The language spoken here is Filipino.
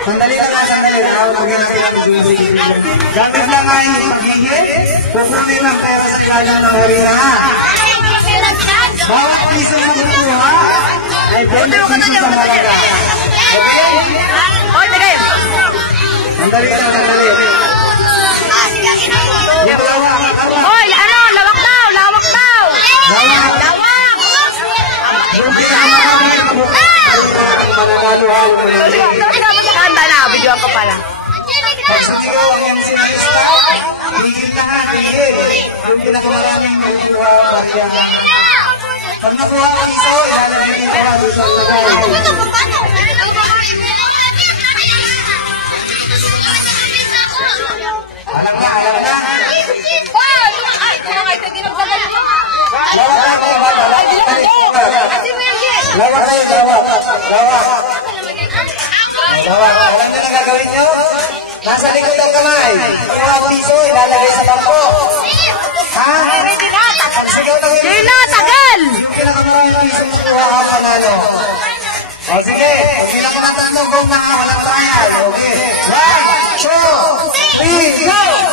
Sandali lang nga, sandali. Nakawagyan kayo ng juicy. Gamit lang nga yung pagiging. Kukunin ang pera sa ilalim ng harina. Bawat piso na makukuha ay 20 piso sa malaga. Okay? Hoy, tagay! Sandali lang, sandali. Yung lawak. Hoy, ano? Lawak daw! Lawak daw! Lawak. Lawak! Yung pinakamarami na mabuhay ay mananalo ang mananalo. Kanta na, videoan ko pala. Pag sumigaw ang MC na staff, tigil na ha, tigil. Yung pinakamaraming makukuha, barya. Pag nakuha ang iso, ilalagay dito ka doon sa lagay. Alam na, alam na. Lawak kayo, lawak. Lawak. Lawak. Alam nyo na gagawin nyo? Nasa likod ang kamay. Yung piso, ilalagay sa bangko. Ha? Pagsigaw ng Sige na, tagal! yung pinakamaraming piso makuha ang manalo. O sige, kung hindi na ko natanong kung walang trial. Okay. 1, 2, 3, go!